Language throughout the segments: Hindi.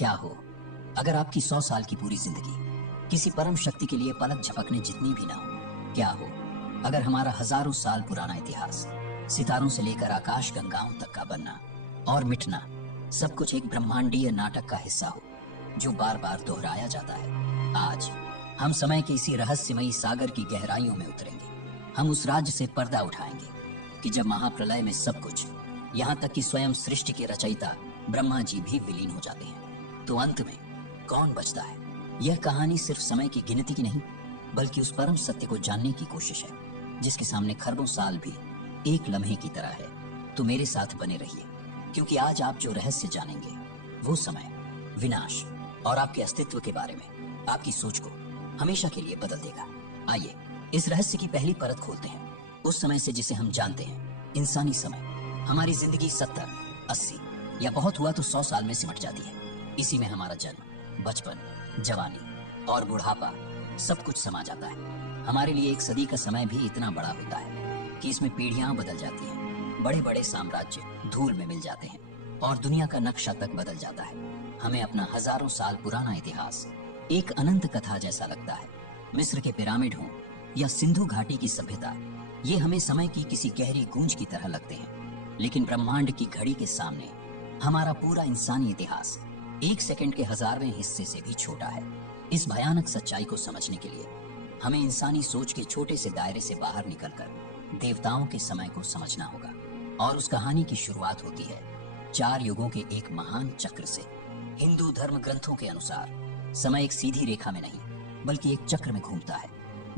क्या हो अगर आपकी 100 साल की पूरी जिंदगी किसी परम शक्ति के लिए पलक झपकने जितनी भी ना हो? क्या हो अगर हमारा हजारों साल पुराना इतिहास, सितारों से लेकर आकाश गंगाओं तक का बनना और मिटना, सब कुछ एक ब्रह्मांडीय नाटक का हिस्सा हो जो बार बार दोहराया जाता है। आज हम समय के इसी रहस्यमयी सागर की गहराइयों में उतरेंगे। हम उस राज्य से पर्दा उठाएंगे कि जब महाप्रलय में सब कुछ, यहाँ तक कि स्वयं सृष्टि के रचयिता ब्रह्मा जी भी विलीन हो जाते हैं, तो अंत में कौन बचता है? यह कहानी सिर्फ समय की गिनती की नहीं, बल्कि उस परम सत्य को जानने की कोशिश है जिसके सामने खरबों साल भी एक लम्हे की तरह है। तो मेरे साथ बने रहिए, क्योंकि आज आप जो रहस्य जानेंगे वो समय, विनाश और आपके अस्तित्व के बारे में आपकी सोच को हमेशा के लिए बदल देगा। आइए इस रहस्य की पहली परत खोलते हैं। उस समय से जिसे हम जानते हैं इंसानी समय। हमारी जिंदगी 70, 80 या बहुत हुआ तो 100 साल में सिमट जाती है। इसी में हमारा जन्म, बचपन, जवानी और बुढ़ापा सब कुछ समा जाता है। हमारे लिए एक सदी का समय भी इतना बड़ा होता है कि इसमें पीढ़ियां बदल जाती हैं, बड़े बड़े साम्राज्य धूल में मिल जाते हैं और दुनिया का नक्शा तक बदल जाता है। हमें अपना हजारों साल पुराना इतिहास एक अनंत कथा जैसा लगता है। मिस्र के पिरामिड हों या सिंधु घाटी की सभ्यता, ये हमें समय की किसी गहरी गूंज की तरह लगते हैं। लेकिन ब्रह्मांड की घड़ी के सामने हमारा पूरा इंसानी इतिहास एक सेकंड के 1000वें हिस्से से भी छोटा है। इस भयानक सच्चाई को समझने के लिए हमें इंसानी सोच के छोटे से दायरे से बाहर निकलकर देवताओं के समय को समझना होगा। और उस कहानी की शुरुआत होती है 4 युगों के एक महान चक्र से। हिंदू धर्म ग्रंथों के अनुसार समय एक सीधी रेखा में नहीं, बल्कि एक चक्र में घूमता है,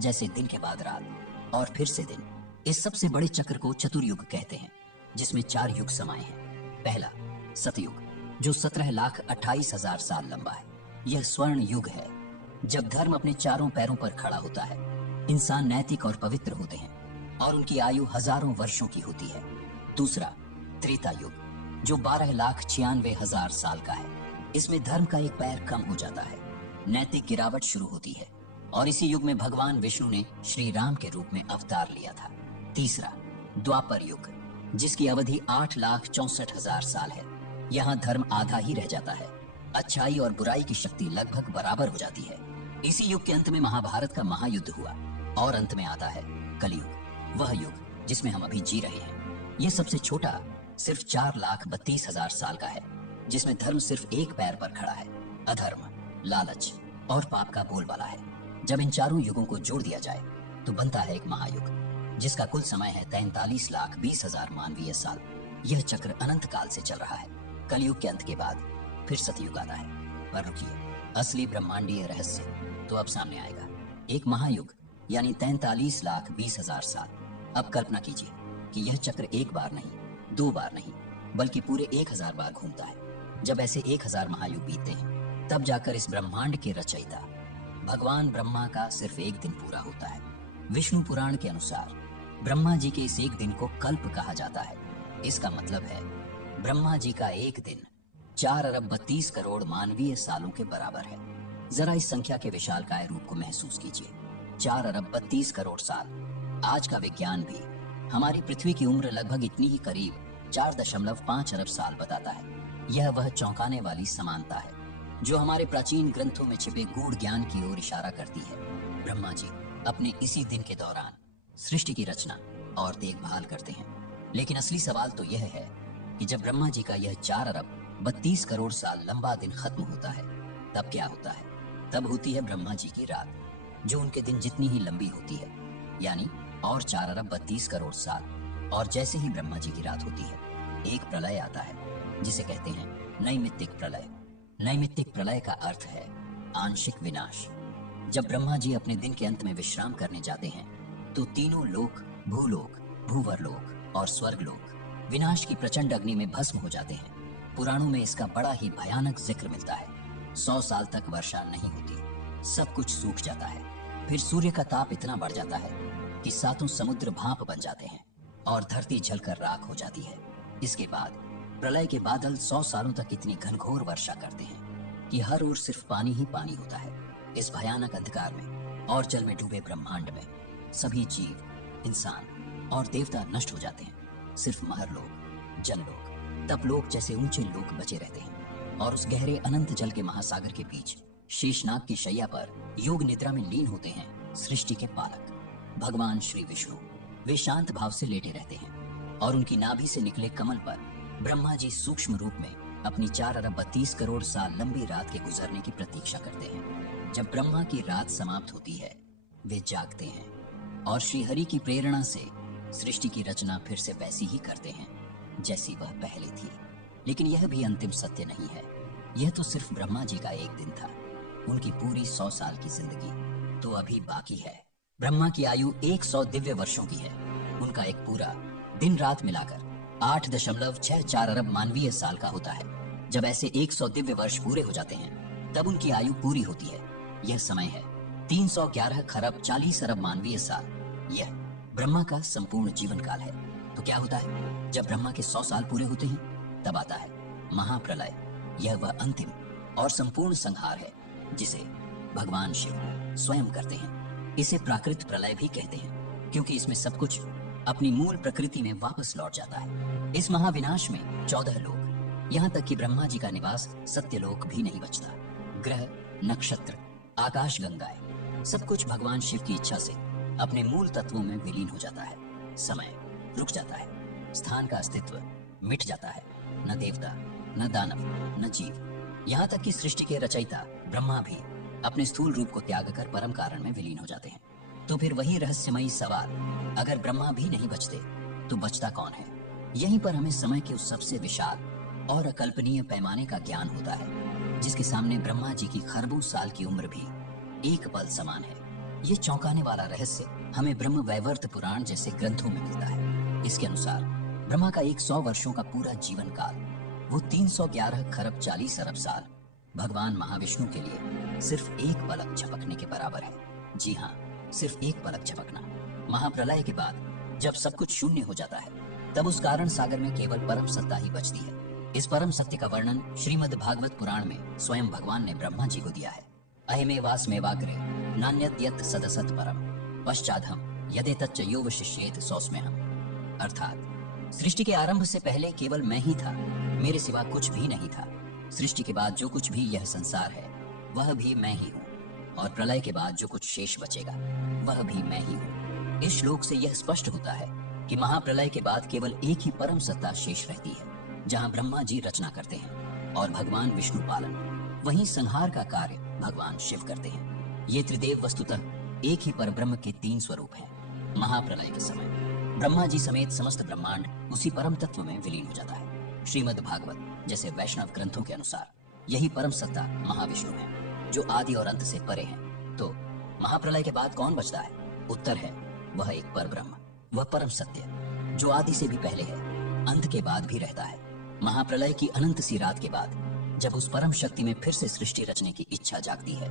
जैसे दिन के बाद रात और फिर से दिन। इस सबसे बड़े चक्र को चतुर्युग कहते हैं, जिसमें 4 युग समाये हैं। पहला सतयुग, जो 17,28,000 साल लंबा है। यह स्वर्ण युग है, जब धर्म अपने चारों पैरों पर खड़ा होता है, इंसान नैतिक और पवित्र होते हैं और उनकी आयु हजारों वर्षों की होती है। दूसरा त्रेता युग, जो 12,96,000 साल का है। इसमें धर्म का एक पैर कम हो जाता है, नैतिक गिरावट शुरू होती है और इसी युग में भगवान विष्णु ने श्री राम के रूप में अवतार लिया था। तीसरा द्वापर युग, जिसकी अवधि 8,64,000 साल है। यहाँ धर्म आधा ही रह जाता है, अच्छाई और बुराई की शक्ति लगभग बराबर हो जाती है। इसी युग के अंत में महाभारत का महायुद्ध हुआ और अंत में आता है कलयुग, वह युग जिसमें हम अभी जी रहे हैं। यह सबसे छोटा सिर्फ 4,32,000 साल का है, जिसमें धर्म सिर्फ एक पैर पर खड़ा है, अधर्म, लालच और पाप का बोलबाला है। जब इन चारों युगों को जोड़ दिया जाए तो बनता है एक महायुग, जिसका कुल समय है 43,20,000 मानवीय साल। यह चक्र अनंत काल से चल रहा है। कलयुग के अंत के बाद फिर सतयुग आता है। पर रुकिए, असली ब्रह्मांडीय रहस्य तो अब सामने आएगा। एक महायुग यानी 43,20,000 साल। अब कल्पना कीजिए कि यह चक्र एक बार नहीं, 2 बार नहीं, बल्कि पूरे 1000 बार घूमता है। जब ऐसे 1000 महायुग बीतते हैं, तब जाकर इस ब्रह्मांड के रचयिता भगवान ब्रह्मा का सिर्फ एक दिन पूरा होता है। विष्णु पुराण के अनुसार ब्रह्मा जी के इस एक दिन को कल्प कहा जाता है। इसका मतलब है ब्रह्मा जी का एक दिन 4,32,00,000,000 मानवीय सालों के बराबर है। जरा इस संख्या के विशालकाय रूप को महसूस कीजिए, 4,32,00,000,000 साल। आज का विज्ञान भी हमारी पृथ्वी की उम्र लगभग इतनी ही करीब 4.5 अरब साल बताता है। यह वह चौंकाने वाली समानता है जो हमारे प्राचीन ग्रंथों में छिपे गूढ़ ज्ञान की ओर इशारा करती है। ब्रह्मा जी अपने इसी दिन के दौरान सृष्टि की रचना और देखभाल करते हैं। लेकिन असली सवाल तो यह है कि जब ब्रह्मा जी का यह 4,32,00,000,000 साल लंबा दिन खत्म होता है, तब क्या होता है? तब होती है ब्रह्मा जी की रात, जो उनके दिन जितनी ही लंबी होती है, यानी और 4,32,00,000,000 साल। और जैसे ही ब्रह्मा जी की रात होती है, एक प्रलय आता है, जिसे कहते हैं नैमित्तिक प्रलय। नैमित्तिक प्रलय का अर्थ है आंशिक विनाश। जब ब्रह्मा जी अपने दिन के अंत में विश्राम करने जाते हैं, तो तीनों लोक, भूलोक, भूवरलोक और स्वर्गलोक विनाश की प्रचंड अग्नि में भस्म हो जाते हैं। पुराणों में इसका बड़ा ही भयानक जिक्र मिलता है। 100 साल तक वर्षा नहीं होती, सब कुछ सूख जाता है। फिर सूर्य का ताप इतना बढ़ जाता है कि 7 समुद्र भाप बन जाते हैं और धरती जलकर राख हो जाती है। इसके बाद प्रलय के बादल 100 सालों तक इतनी घनघोर वर्षा करते हैं कि हर ओर सिर्फ पानी ही पानी होता है। इस भयानक अंधकार में और जल में डूबे ब्रह्मांड में सभी जीव, इंसान और देवता नष्ट हो जाते हैं। सिर्फ महरलोक, जनलोक, तपलोक जैसे ऊंचे लोक बचे रहते हैं। और उस गहरे अनंत जल के महासागर के बीच शेषनाग की शैया पर योग निद्रा में लीन होते हैं सृष्टि के पालक भगवान श्री विष्णु। वे शांत भाव से लेटे रहते हैं और उनकी नाभि से निकले कमल पर ब्रह्मा जी सूक्ष्म रूप में अपनी 4 अरब 32 करोड़ साल लंबी रात के गुजरने की प्रतीक्षा करते हैं। जब ब्रह्मा की रात समाप्त होती है वे जागते हैं और श्रीहरि की प्रेरणा से सृष्टि की रचना फिर से वैसी ही करते हैं जैसी वह पहले थी। लेकिन यह भी अंतिम सत्य नहीं है। यह तो सिर्फ ब्रह्मा जी का एक दिन था। उनकी पूरी 100 साल की जिंदगी तो अभी बाकी है। ब्रह्मा की आयु 100 दिव्य वर्षों की है। उनका एक पूरा दिन रात मिलाकर 8.64 अरब मानवीय साल का होता है। जब ऐसे 100 दिव्य वर्ष पूरे हो जाते हैं तब उनकी आयु पूरी होती है। यह समय है 311 खरब 40 अरब मानवीय साल। यह ब्रह्मा का संपूर्ण जीवन काल है। तो क्या होता है जब ब्रह्मा के 100 साल पूरे होते हैं? तब आता है महाप्रलय। यह वह अंतिम और संपूर्ण संहार है जिसे भगवान शिव स्वयं करते हैं। इसे प्राकृत प्रलय भी कहते हैं क्योंकि इसमें सब कुछ अपनी मूल प्रकृति में वापस लौट जाता है। इस महाविनाश में 14 लोक, यहाँ तक कि ब्रह्मा जी का निवास सत्यलोक भी नहीं बचता। ग्रह, नक्षत्र, आकाश गंगाएं, सब कुछ भगवान शिव की इच्छा से अपने मूल तत्वों में विलीन हो जाता है। समय रुक जाता है, स्थान का अस्तित्व मिट जाता है। न देवता, न दानव, न जीव, यहाँ तक कि सृष्टि के रचयिता ब्रह्मा भी अपने स्थूल रूप को त्याग कर परम कारण में विलीन हो जाते हैं। तो फिर वही रहस्यमयी सवाल, अगर ब्रह्मा भी नहीं बचते तो बचता कौन है? यहीं पर हमें समय के उस सबसे विशाल और अकल्पनीय पैमाने का ज्ञान होता है जिसके सामने ब्रह्मा जी की खरबों साल की उम्र भी एक पल समान है। ये चौंकाने वाला रहस्य हमें ब्रह्म वैवर्त पुराण जैसे ग्रंथों में मिलता है। इसके अनुसार ब्रह्मा का 100 वर्षों का पूरा जीवन काल, वो 311 खरब 40 अरब साल, भगवान महाविष्णु के लिए सिर्फ एक पलक झपकने के बराबर है। जी हाँ, सिर्फ एक पलक झपकना। महाप्रलय के बाद जब सब कुछ शून्य हो जाता है तब उस कारण सागर में केवल परम सत्ता ही बचती है। इस परम सत्य का वर्णन श्रीमद् भागवत पुराण में स्वयं भगवान ने ब्रह्मा जी को दिया है। अहिमेवास्मेवाग्रे नान्यत यत् सदसत् परम पश्चादहम यदेतच्च यो वशिष्येत सोऽस्म्यहम्। अर्थात सृष्टि के आरंभ से पहले केवल मैं ही था, मेरे सिवा कुछ भी नहीं था। सृष्टि के बाद जो कुछ भी यह संसार है वह भी मैं ही हूँ, और प्रलय के बाद जो कुछ शेष बचेगा वह भी मैं ही हूँ। इस श्लोक से यह स्पष्ट होता है कि महाप्रलय के बाद केवल एक ही परम सत्ता शेष रहती है, जहाँ ब्रह्मा जी रचना करते हैं और भगवान विष्णु पालन, वहीं संहार का कार्य भगवान शिव करते हैं। ये त्रिदेव वस्तुतः एक ही परब्रह्म के 3 स्वरूप हैं। महाप्रलय के समय ब्रह्मा जी समेत समस्त ब्रह्मांड उसी परम तत्व में विलीन हो जाता है। श्रीमद् भागवत जैसे वैष्णव ग्रंथों के अनुसार यही परम सत्ता महाविष्णु है जो आदि और अंत से परे हैं। तो महाप्रलय के बाद कौन बचता है? उत्तर है वह एक परब्रह्म, वह परम सत्य जो आदि से भी पहले है, अंत के बाद भी रहता है। महाप्रलय की अनंत सी रात के बाद जब उस परम शक्ति में फिर से सृष्टि रचने की इच्छा जागती है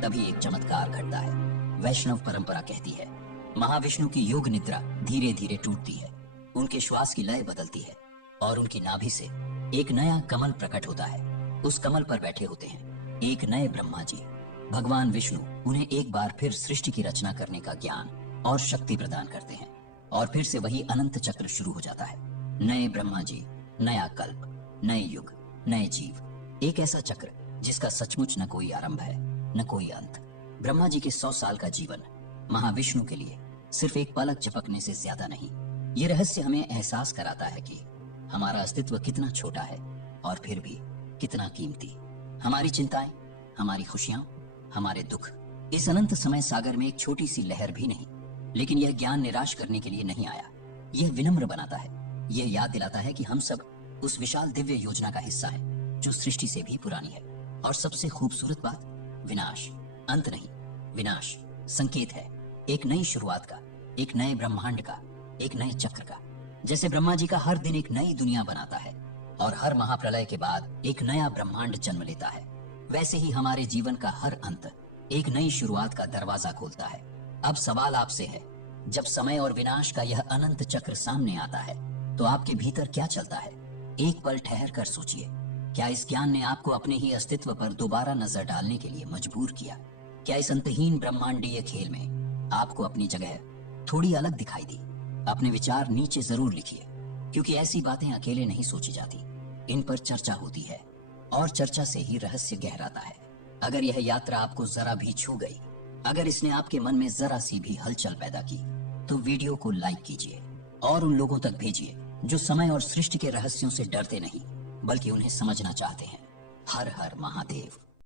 तभी एक चमत्कार घटता है। वैष्णव परंपरा कहती है महाविष्णु की योग निद्रा धीरे धीरे टूटती है, उनके श्वास की लय बदलती है और उनकी नाभि से एक नया कमल प्रकट होता है। उस कमल पर बैठे होते हैं एक नए ब्रह्मा जी। भगवान विष्णु उन्हें एक बार फिर सृष्टि की रचना करने का ज्ञान और शक्ति प्रदान करते हैं और फिर से वही अनंत चक्र शुरू हो जाता है। नए ब्रह्मा जी, नया कल्प, नए युग, नए जीव, एक ऐसा चक्र जिसका सचमुच न कोई आरंभ है न कोई अंत। ब्रह्मा जी के 100 साल का जीवन महाविष्णु के लिए सिर्फ एक पलक झपकने से ज्यादा नहीं। ये रहस्य हमें एहसास कराता है कि हमारा अस्तित्व कितना छोटा है और फिर भी कितना कीमती। हमारी चिंताएं, हमारी खुशियां, हमारे दुख इस अनंत समय सागर में एक छोटी सी लहर भी नहीं। लेकिन यह ज्ञान निराश करने के लिए नहीं आया, यह विनम्र बनाता है। यह याद दिलाता है कि हम सब उस विशाल दिव्य योजना का हिस्सा है जो सृष्टि से भी पुरानी है। और सबसे खूबसूरत बात, विनाश अंत नहीं, विनाश संकेत है एक नई शुरुआत का, एक नए ब्रह्मांड का, एक नए चक्र का। जैसे ब्रह्मा जी का हर दिन एक नई दुनिया बनाता है और हर महाप्रलय के बाद एक नया ब्रह्मांड जन्म लेता है, वैसे ही हमारे जीवन का हर अंत एक नई शुरुआत का दरवाजा खोलता है। अब सवाल आपसे है, जब समय और विनाश का यह अनंत चक्र सामने आता है तो आपके भीतर क्या चलता है? एक पल ठहर कर सोचिए। क्या इस ज्ञान ने आपको अपने ही अस्तित्व पर दोबारा नजर डालने के लिए मजबूर किया? क्या इस अंतहीन ब्रह्मांडीय खेल में आपको अपनी जगह थोड़ी अलग दिखाई दी? अपने विचार नीचे जरूर लिखिए, क्योंकि ऐसी बातें अकेले नहीं सोची जाती, इन पर चर्चा होती है और चर्चा से ही रहस्य गहराता है। अगर यह यात्रा आपको जरा भी छू गई, अगर इसने आपके मन में जरा सी भी हलचल पैदा की, तो वीडियो को लाइक कीजिए और उन लोगों तक भेजिए जो समय और सृष्टि के रहस्यों से डरते नहीं, बल्कि उन्हें समझना चाहते हैं। हर हर महादेव।